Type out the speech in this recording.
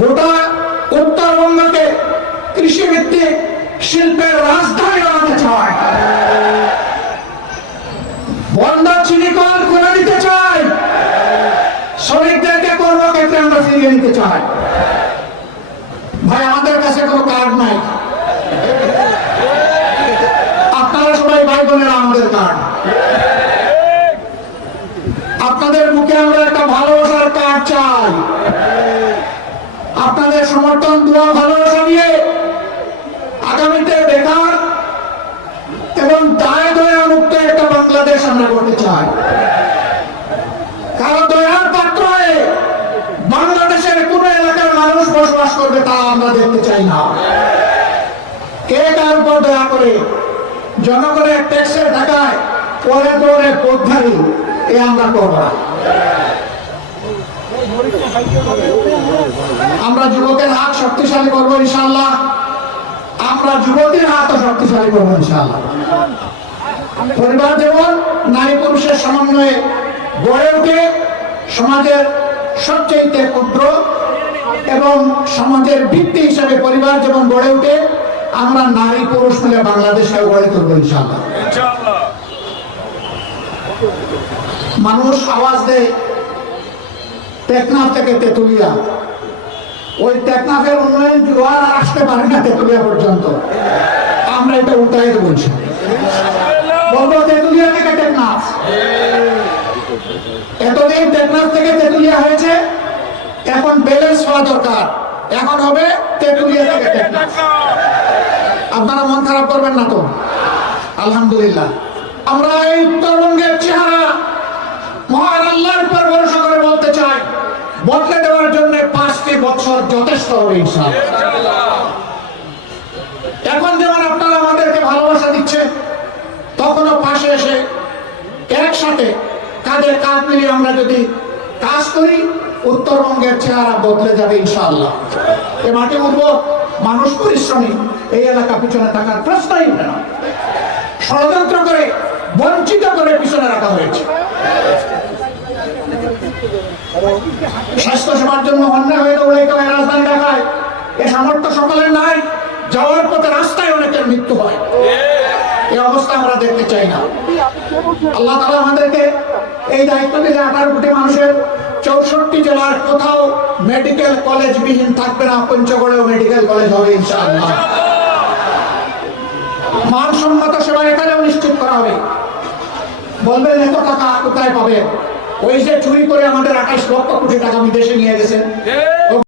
গোটা উত্তরবঙ্গকে কৃষিভিত্তিক শিল্পের রাজধানী বানাতে চায়, বন্দর চিনিকল খুলে দিতে চায়, শ্রমিকদেরকে কর্মক্ষেত্রে আমরা ফিরিয়ে নিতে চাই। ভাই, আমাদের কাছে কোনো কার্ড নাই, আপনারা সবাই ভাই বোনেরা আমাদের কার্ড। আপনাদের মুখে আমরা একটা ভালোবাসার কার্ড চাই। আপনাদের সমর্থন, দোয়া, ভালোবাসা নিয়ে আগামীতে বেকার এবং দায় দয়া মুক্ত একটা বাংলাদেশ আমরা করতে চাই। কারণ দয়ার পাত্র হয়ে বাংলাদেশের কোন এলাকার মানুষ বসবাস করবে তা আমরা দেখতে চাই না। কে কার উপর দয়া করে জনগণের ট্যাক্সের টাকায় পরে দৌড়ে পদ্ধারি, এ আমরা করব না। আমরা যুবকের হাত শক্তিশালী করবো ইনশাআল্লাহ, আমরা যুবতীর হাতও শক্তিশালী করবো ইনশাআল্লাহ। পরিবার যেমন নারী পুরুষের সমন্বয়ে গড়ে উঠে সমাজের সবচেয়ে ক্ষুদ্র এবং সমাজের ভিত্তি হিসেবে পরিবার যেমন গড়ে উঠে, আমরা নারী পুরুষ মিলে বাংলাদেশকে গড়ে তুলবো ইনশাআল্লাহ। মানুষ আওয়াজ দেয় টেকনাফ থেকে তেতুলিয়া, ওই টেকনাফের উন্নয়ন জোয়ার আসতে পারে না তেতুলিয়া পর্যন্ত। আমরা এটা উল্টাই দেবো, বলবো তেতুলিয়া থেকে টেকনাফ। এতদিন টেকনাফ থেকে তেতুলিয়া হয়েছে, এখন ব্যালেন্স হওয়া দরকার, এখন হবে তেতুলিয়া থেকে টেকনাফ। আপনারা মন খারাপ করবেন না তো? আলহামদুলিল্লাহ, আমরা এই উত্তরবঙ্গের চেহারা মহান আল্লাহর উপর ভরসা করে বলতে চাই, বদলে দেওয়ার জন্য 5টি বছর যথেষ্ট হবে ইনশাআল্লাহ। এখন যেমন আপনারা আমাদেরকে ভালোবাসা দিচ্ছে, তখনও পাশে এসে একসাথে কাঁধে কাঁধ মিলিয়ে আমরা যদি কাজ করি, উত্তরবঙ্গের চেহারা বদলে যাবে ইনশাআল্লাহ। এ মাটি উর্বর, মানুষ পরিশ্রমী, এই এলাকা পিছনে থাকার প্রশ্নই ওঠে না। ষড়যন্ত্র করে, বঞ্চিত করে পিছনে রাখা হয়েছে। স্বাস্থ্য সেবার জন্য অন্যায় হয়ে দৌড়াইতে হয় রাজধানী ঢাকায়, এ সামর্থ্য সকলের নাই। যাওয়ার পথে রাস্তায় অনেকের মৃত্যু হয়, এই অবস্থা আমরা দেখতে চাই না। আল্লাহ তাআলা আমাদেরকে এই দায়িত্ব দিলে 18 কোটি মানুষের 64 জেলার কোথাও মেডিকেল কলেজ বিহীন থাকবে না। পঞ্চগড়েও মেডিকেল কলেজ হবে ইনশাআল্লাহ। মানসম্মত সেবা এখানেও নিশ্চিত করা হবে। বলবেন এত টাকা কোথায় পাবেন? ওই যে চুরি করে আমাদের 28 লক্ষ কোটি টাকা বিদেশে নিয়ে গেছেন,